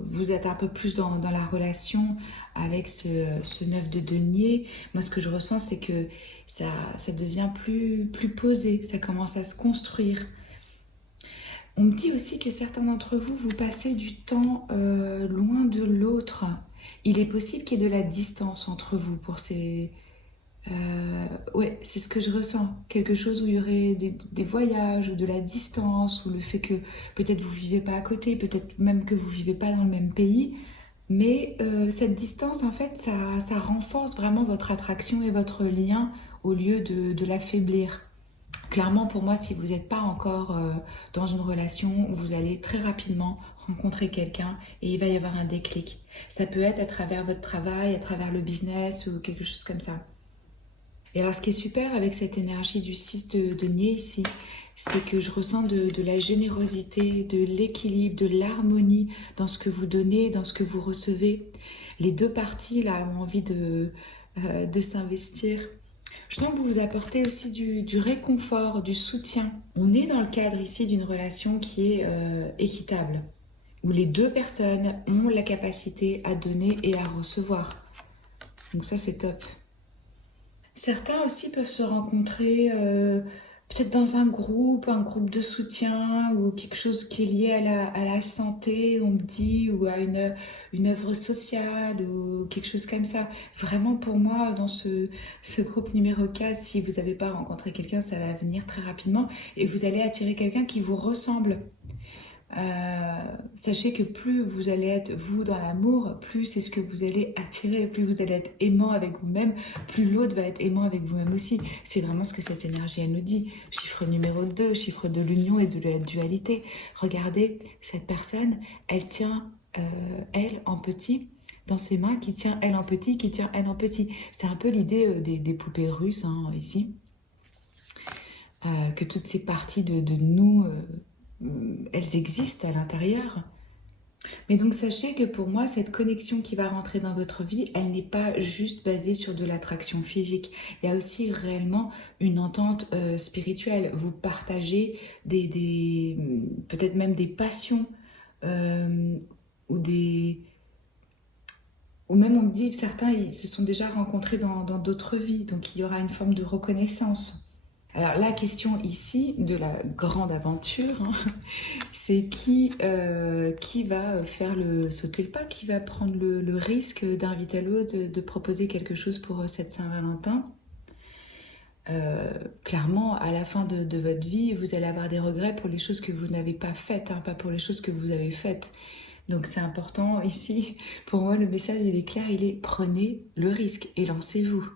vous êtes un peu plus dans la relation avec ce 9 de denier, moi ce que je ressens c'est que ça devient plus posé, ça commence à se construire. On me dit aussi que certains d'entre vous, vous passez du temps loin de l'autre. Il est possible qu'il y ait de la distance entre vous pour ces... ouais, c'est ce que je ressens. Quelque chose où il y aurait des voyages, ou de la distance, ou le fait que peut-être vous vivez pas à côté, peut-être même que vous vivez pas dans le même pays. Mais cette distance, en fait, ça renforce vraiment votre attraction et votre lien au lieu de l'affaiblir. Clairement, pour moi, si vous n'êtes pas encore dans une relation, vous allez très rapidement rencontrer quelqu'un et il va y avoir un déclic. Ça peut être à travers votre travail, à travers le business ou quelque chose comme ça. Et alors, ce qui est super avec cette énergie du 6 de denier ici, c'est que je ressens de la générosité, de l'équilibre, de l'harmonie dans ce que vous donnez, dans ce que vous recevez. Les deux parties là ont envie de s'investir. Je sens que vous vous apportez aussi du réconfort, du soutien. On est dans le cadre ici d'une relation qui est équitable, où les deux personnes ont la capacité à donner et à recevoir. Donc ça, c'est top. Certains aussi peuvent se rencontrer peut-être dans un groupe de soutien ou quelque chose qui est lié à la santé, on me dit, ou à une œuvre sociale ou quelque chose comme ça. Vraiment pour moi, dans ce groupe numéro 4, si vous n'avez pas rencontré quelqu'un, ça va venir très rapidement et vous allez attirer quelqu'un qui vous ressemble. Sachez que plus vous allez être vous dans l'amour, plus c'est ce que vous allez attirer, plus vous allez être aimant avec vous-même, plus l'autre va être aimant avec vous-même aussi. C'est vraiment ce que cette énergie elle nous dit. Chiffre numéro 2, chiffre de l'union et de la dualité. Regardez, cette personne, elle tient elle en petit dans ses mains, qui tient elle en petit, qui tient elle en petit. C'est un peu l'idée des poupées russes hein, ici. Que toutes ces parties de nous... elles existent à l'intérieur. Mais donc sachez que pour moi, cette connexion qui va rentrer dans votre vie, elle n'est pas juste basée sur de l'attraction physique. Il y a aussi réellement une entente spirituelle. Vous partagez peut-être même des passions ou des... Ou même on me dit que certains ils se sont déjà rencontrés dans d'autres vies. Donc il y aura une forme de reconnaissance. Alors la question ici de la grande aventure, hein, c'est qui va faire sauter le pas, qui va prendre le risque d'inviter l'autre, de proposer quelque chose pour cette Saint-Valentin. Clairement, à la fin de votre vie, vous allez avoir des regrets pour les choses que vous n'avez pas faites, hein, pas pour les choses que vous avez faites. Donc c'est important ici, pour moi le message il est clair, il est prenez le risque et lancez-vous.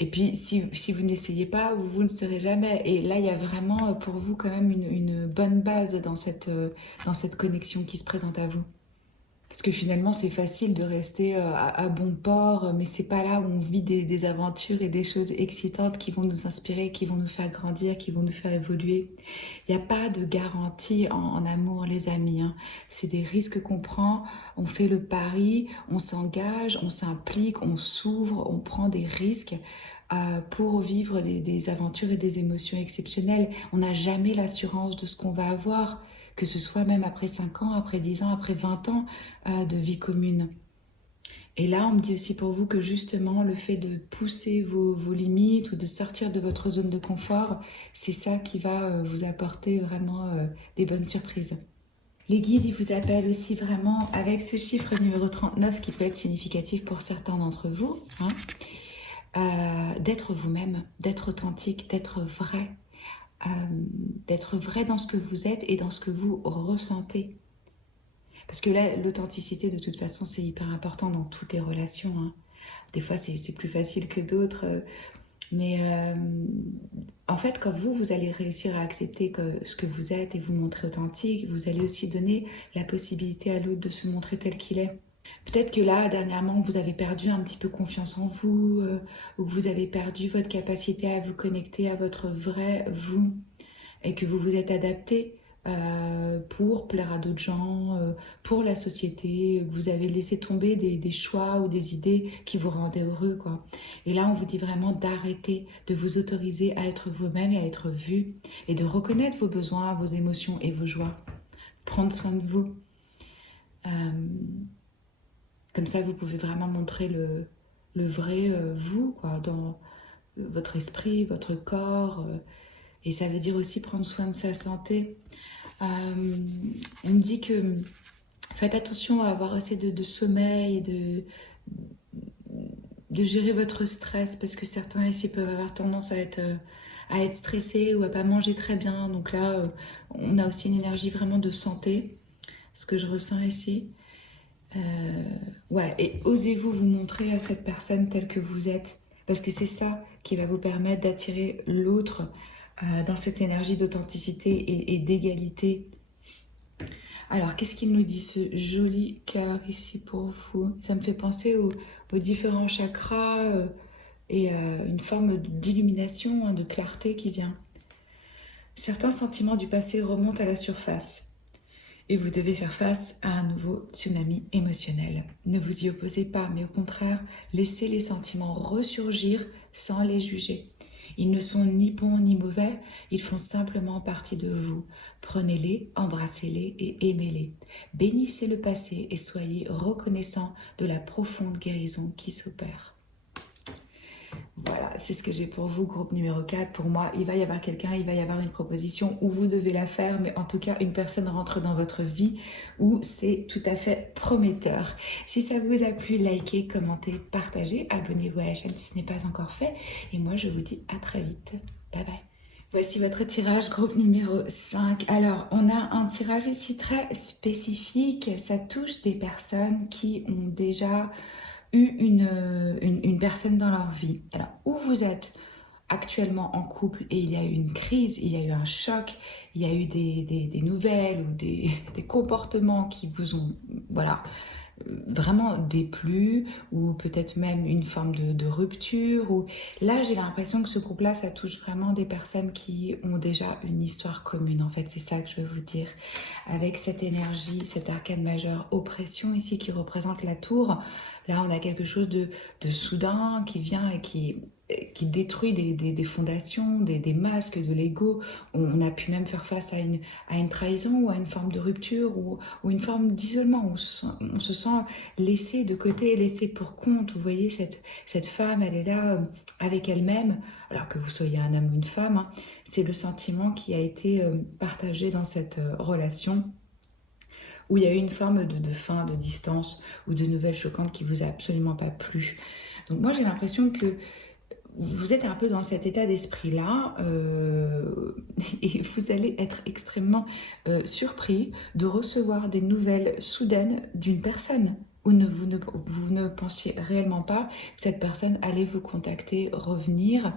Et puis, si vous n'essayez pas, vous ne saurez jamais. Et là, il y a vraiment pour vous quand même une bonne base dans cette connexion qui se présente à vous. Parce que finalement, c'est facile de rester à bon port, mais c'est pas là où on vit des aventures et des choses excitantes qui vont nous inspirer, qui vont nous faire grandir, qui vont nous faire évoluer. Il n'y a pas de garantie en amour, les amis, hein. C'est des risques qu'on prend, on fait le pari, on s'engage, on s'implique, on s'ouvre, on prend des risques pour vivre des aventures et des émotions exceptionnelles. On n'a jamais l'assurance de ce qu'on va avoir, que ce soit même après 5 ans, après 10 ans, après 20 ans de vie commune. Et là, on me dit aussi pour vous que justement, le fait de pousser vos limites ou de sortir de votre zone de confort, c'est ça qui va vous apporter vraiment des bonnes surprises. Les guides, ils vous appellent aussi vraiment avec ce chiffre numéro 39 qui peut être significatif pour certains d'entre vous, hein, d'être vous-même, d'être authentique, d'être vrai. D'être vrai dans ce que vous êtes et dans ce que vous ressentez. Parce que là, l'authenticité, de toute façon, c'est hyper important dans toutes les relations, hein. Des fois, c'est plus facile que d'autres. Mais en fait, quand vous allez réussir à accepter ce que vous êtes et vous montrer authentique, vous allez aussi donner la possibilité à l'autre de se montrer tel qu'il est. Peut-être que là, dernièrement, vous avez perdu un petit peu confiance en vous, ou que vous avez perdu votre capacité à vous connecter à votre vrai vous, et que vous vous êtes adapté pour plaire à d'autres gens, pour la société, vous avez laissé tomber des choix ou des idées qui vous rendaient heureux, quoi. Et là, on vous dit vraiment d'arrêter, de vous autoriser à être vous-même et à être vu, et de reconnaître vos besoins, vos émotions et vos joies. Prendre soin de vous. Euh, Comme ça, vous pouvez vraiment montrer le vrai vous, quoi, dans votre esprit, votre corps. Et ça veut dire aussi prendre soin de sa santé. On me dit que faites attention à avoir assez de sommeil et de gérer votre stress parce que certains ici peuvent avoir tendance à être stressés ou à pas manger très bien. Donc là, on a aussi une énergie vraiment de santé, ce que je ressens ici. Ouais, et osez-vous vous montrer à cette personne telle que vous êtes, parce que c'est ça qui va vous permettre d'attirer l'autre dans cette énergie d'authenticité et d'égalité. Alors, qu'est-ce qu'il nous dit, ce joli cœur ici pour vous? Ça me fait penser aux différents chakras et une forme d'illumination, hein, de clarté qui vient. Certains sentiments du passé remontent à la surface. Et vous devez faire face à un nouveau tsunami émotionnel. Ne vous y opposez pas, mais au contraire, laissez les sentiments ressurgir sans les juger. Ils ne sont ni bons ni mauvais, ils font simplement partie de vous. Prenez-les, embrassez-les et aimez-les. Bénissez le passé et soyez reconnaissants de la profonde guérison qui s'opère. Voilà, c'est ce que j'ai pour vous, groupe numéro 4. Pour moi, il va y avoir quelqu'un, il va y avoir une proposition où vous devez la faire, mais en tout cas, une personne rentre dans votre vie où c'est tout à fait prometteur. Si ça vous a plu, likez, commentez, partagez, abonnez-vous à la chaîne si ce n'est pas encore fait. Et moi, je vous dis à très vite. Bye bye. Voici votre tirage, groupe numéro 5. Alors, on a un tirage ici très spécifique. Ça touche des personnes qui ont déjà eu une personne dans leur vie. Alors, où vous êtes actuellement en couple et il y a eu une crise, il y a eu un choc, il y a eu des nouvelles ou des comportements qui vous ont, voilà, vraiment déplu ou peut-être même une forme de rupture. Ou là, j'ai l'impression que ce groupe-là, ça touche vraiment des personnes qui ont déjà une histoire commune. En fait, c'est ça que je veux vous dire. Avec cette énergie, cet arcane majeur, oppression ici qui représente la tour, là, on a quelque chose de soudain qui vient et qui détruit des fondations, des masques de l'ego. On a pu même faire face à une trahison ou à une forme de rupture ou une forme d'isolement. On se sent laissé de côté, laissé pour compte. Vous voyez, cette femme, elle est là avec elle-même, alors que vous soyez un homme ou une femme. Hein, c'est le sentiment qui a été partagé dans cette relation, où il y a eu une forme de fin, de distance ou de nouvelles choquantes qui vous a absolument pas plu. Donc moi, j'ai l'impression que vous êtes un peu dans cet état d'esprit-là et vous allez être extrêmement surpris de recevoir des nouvelles soudaines d'une personne où vous ne pensiez réellement pas que cette personne allait vous contacter, revenir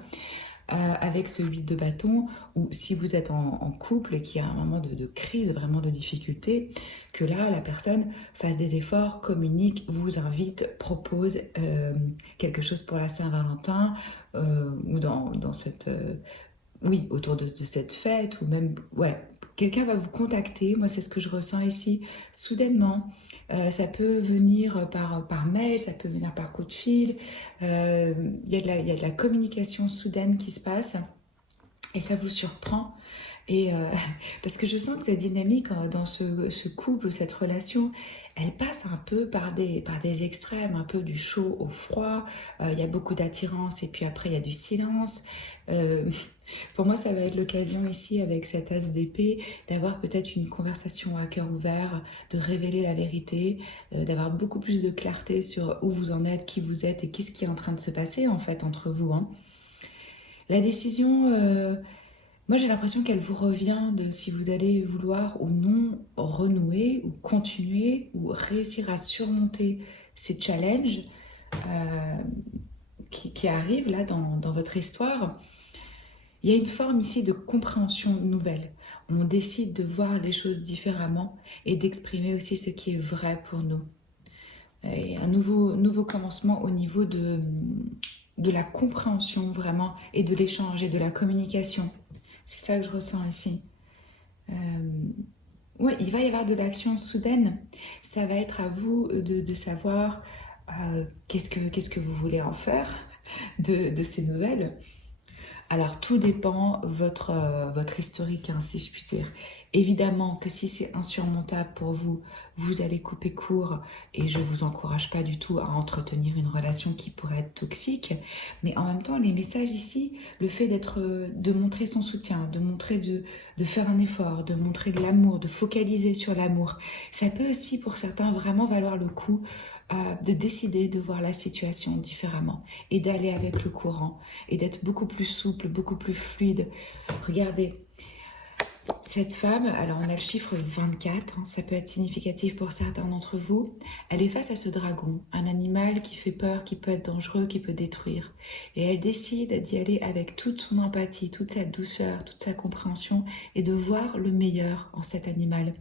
avec ce 8 de bâton, ou si vous êtes en couple et qu'il y a un moment de crise, vraiment de difficulté, que là, la personne fasse des efforts, communique, vous invite, propose quelque chose pour la Saint-Valentin, ou dans cette... oui, autour de cette fête, ou même... Ouais, quelqu'un va vous contacter, moi c'est ce que je ressens ici, soudainement. Ça peut venir par mail, ça peut venir par coup de fil. Il y a de la communication soudaine qui se passe et ça vous surprend. Et parce que je sens que la dynamique dans ce couple ou cette relation, elle passe un peu par des extrêmes, un peu du chaud au froid. Il y a beaucoup d'attirance et puis après il y a du silence. Pour moi, ça va être l'occasion ici, avec cet as d'épée, d'avoir peut-être une conversation à cœur ouvert, de révéler la vérité, d'avoir beaucoup plus de clarté sur où vous en êtes, qui vous êtes et qu'est-ce qui est en train de se passer en fait entre vous. Hein. La décision, moi j'ai l'impression qu'elle vous revient de si vous allez vouloir ou non renouer ou continuer ou réussir à surmonter ces challenges qui arrivent là dans votre histoire. Il y a une forme ici de compréhension nouvelle. On décide de voir les choses différemment et d'exprimer aussi ce qui est vrai pour nous. Et un nouveau commencement au niveau de la compréhension vraiment et de l'échange et de la communication. C'est ça que je ressens ici. Ouais, il va y avoir de l'action soudaine. Ça va être à vous de savoir qu'est-ce que vous voulez en faire de ces nouvelles. Alors, tout dépend votre historique, hein, si je puis dire. Évidemment que si c'est insurmontable pour vous, vous allez couper court et je ne vous encourage pas du tout à entretenir une relation qui pourrait être toxique. Mais en même temps, les messages ici, le fait de montrer son soutien, de faire un effort, de montrer de l'amour, de focaliser sur l'amour, ça peut aussi pour certains vraiment valoir le coup de décider de voir la situation différemment et d'aller avec le courant et d'être beaucoup plus souple, beaucoup plus fluide. Regardez, cette femme, alors on a le chiffre 24, hein, ça peut être significatif pour certains d'entre vous, elle est face à ce dragon, un animal qui fait peur, qui peut être dangereux, qui peut détruire. Et elle décide d'y aller avec toute son empathie, toute sa douceur, toute sa compréhension et de voir le meilleur en cet animal.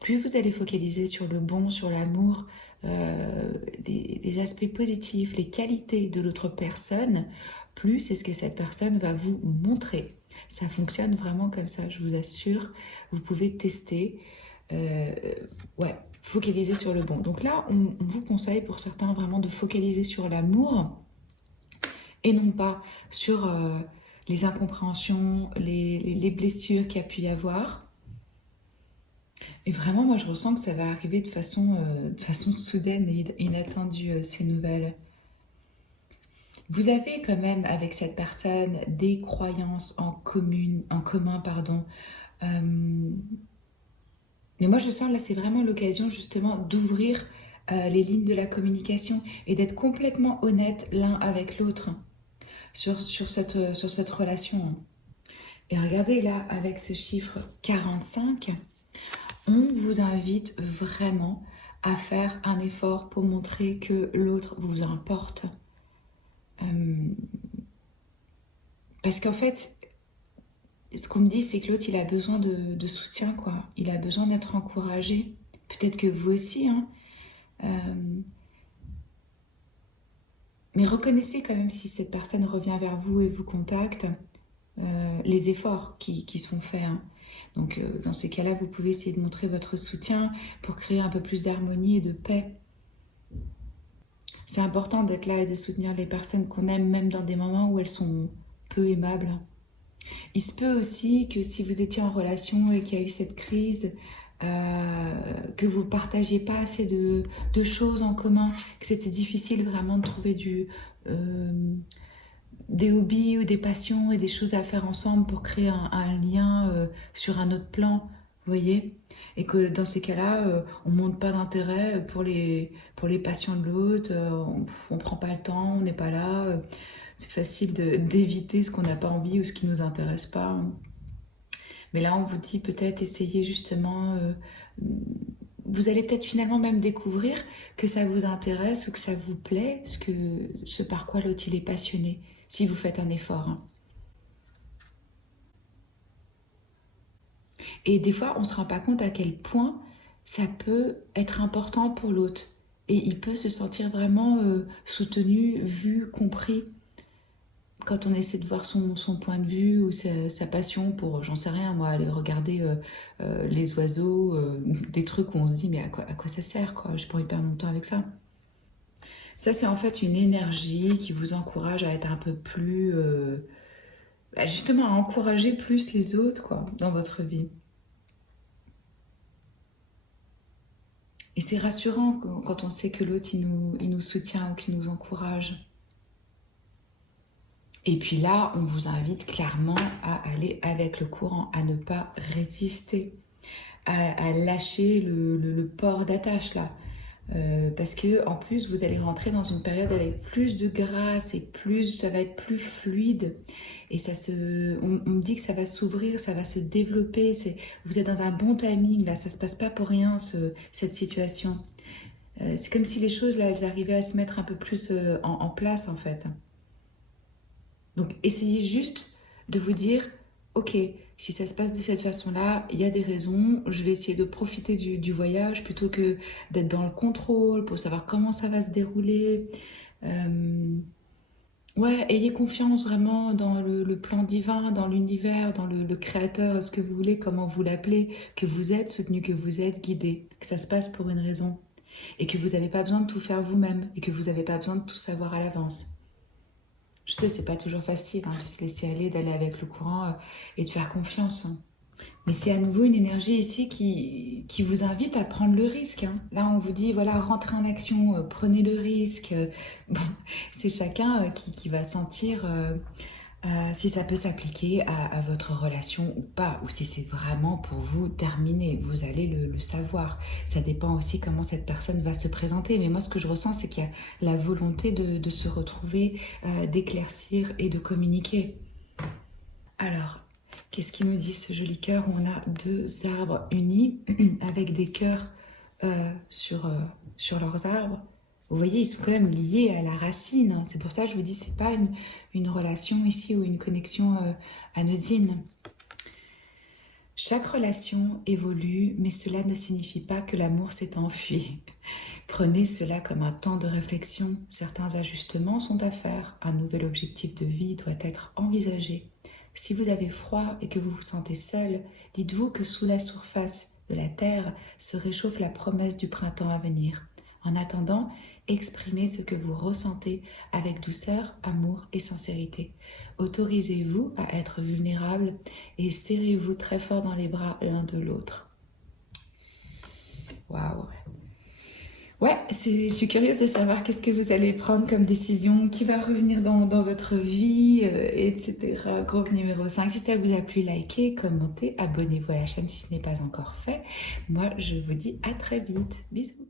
Plus vous allez focaliser sur le bon, sur l'amour, les aspects positifs, les qualités de l'autre personne, plus c'est ce que cette personne va vous montrer. Ça fonctionne vraiment comme ça, je vous assure. Vous pouvez tester. Euh, ouais, focaliser sur le bon. Donc là, on vous conseille pour certains vraiment de focaliser sur l'amour et non pas sur les incompréhensions, les blessures qu'il y a pu y avoir. Et vraiment, moi, je ressens que ça va arriver de façon soudaine et inattendue, ces nouvelles. Vous avez quand même avec cette personne des croyances en commun, pardon. Euh, mais moi, je sens là, c'est vraiment l'occasion justement d'ouvrir les lignes de la communication et d'être complètement honnête l'un avec l'autre sur cette relation. Et regardez là, avec ce chiffre 45, on vous invite vraiment à faire un effort pour montrer que l'autre vous importe. Parce qu'en fait, ce qu'on me dit, c'est que l'autre, il a besoin de soutien, quoi. Il a besoin d'être encouragé. Peut-être que vous aussi, hein. Euh, mais reconnaissez quand même si cette personne revient vers vous et vous contacte, les efforts qui sont faits, hein. Donc, dans ces cas-là, vous pouvez essayer de montrer votre soutien pour créer un peu plus d'harmonie et de paix. C'est important d'être là et de soutenir les personnes qu'on aime, même dans des moments où elles sont peu aimables. Il se peut aussi que si vous étiez en relation et qu'il y a eu cette crise, que vous ne partagiez pas assez de choses en commun, que c'était difficile vraiment de trouver des hobbies ou des passions et des choses à faire ensemble pour créer un lien sur un autre plan, vous voyez? Et que dans ces cas-là, on ne montre pas d'intérêt pour les passions de l'autre, on ne prend pas le temps, on n'est pas là. C'est facile d'éviter ce qu'on n'a pas envie ou ce qui ne nous intéresse pas. Mais là, on vous dit peut-être essayer justement... vous allez peut-être finalement même découvrir que ça vous intéresse ou que ça vous plaît, ce par quoi l'autre il est passionné, si vous faites un effort, hein. Et des fois, on ne se rend pas compte à quel point ça peut être important pour l'autre. Et il peut se sentir vraiment soutenu, vu, compris quand on essaie de voir son point de vue ou sa passion pour, j'en sais rien, moi, aller regarder les oiseaux, des trucs où on se dit, mais à quoi ça sert, quoi? J'ai pas envie de perdre mon temps avec ça. Ça, c'est en fait une énergie qui vous encourage à être un peu plus, justement, à encourager plus les autres, quoi, dans votre vie. Et c'est rassurant quand on sait que l'autre, il nous soutient ou qu'il nous encourage. Et puis là, on vous invite clairement à aller avec le courant, à ne pas résister, à lâcher le port d'attache là. Parce que en plus, vous allez rentrer dans une période avec plus de grâce et ça va être plus fluide. Et on me dit que ça va s'ouvrir, ça va se développer. Vous êtes dans un bon timing là, ça se passe pas pour rien cette situation. C'est comme si les choses là, elles arrivaient à se mettre un peu plus en place en fait. Donc essayez juste de vous dire, ok, si ça se passe de cette façon-là, il y a des raisons, je vais essayer de profiter du voyage plutôt que d'être dans le contrôle pour savoir comment ça va se dérouler. Ouais, ayez confiance vraiment dans le plan divin, dans l'univers, dans le créateur, ce que vous voulez, comment vous l'appelez, que vous êtes soutenu, que vous êtes guidé, que ça se passe pour une raison, et que vous n'avez pas besoin de tout faire vous-même, et que vous n'avez pas besoin de tout savoir à l'avance. Je sais, c'est pas toujours facile hein, de se laisser aller, d'aller avec le courant et de faire confiance, hein. Mais c'est à nouveau une énergie ici qui vous invite à prendre le risque, hein. Là, on vous dit, voilà, rentrez en action, prenez le risque. Bon, c'est chacun qui va sentir si ça peut s'appliquer à votre relation ou pas, ou si c'est vraiment pour vous terminé. Vous allez le savoir. Ça dépend aussi comment cette personne va se présenter. Mais moi, ce que je ressens, c'est qu'il y a la volonté de se retrouver, d'éclaircir et de communiquer. Alors, qu'est-ce qu'il nous dit ce joli cœur où on a deux arbres unis avec des cœurs sur leurs arbres? Vous voyez, ils sont quand même liés à la racine, hein. C'est pour ça que je vous dis, c'est pas une relation ici ou une connexion anodine. Chaque relation évolue, mais cela ne signifie pas que l'amour s'est enfui. Prenez cela comme un temps de réflexion. Certains ajustements sont à faire. Un nouvel objectif de vie doit être envisagé. Si vous avez froid et que vous vous sentez seul, dites-vous que sous la surface de la terre se réchauffe la promesse du printemps à venir. En attendant, exprimez ce que vous ressentez avec douceur, amour et sincérité. Autorisez-vous à être vulnérable et serrez-vous très fort dans les bras l'un de l'autre. Waouh! Ouais, je suis curieuse de savoir qu'est-ce que vous allez prendre comme décision, qui va revenir dans votre vie, etc. Groupe numéro 5. Si ça vous a plu, likez, commentez, abonnez-vous à la chaîne si ce n'est pas encore fait. Moi, je vous dis à très vite. Bisous!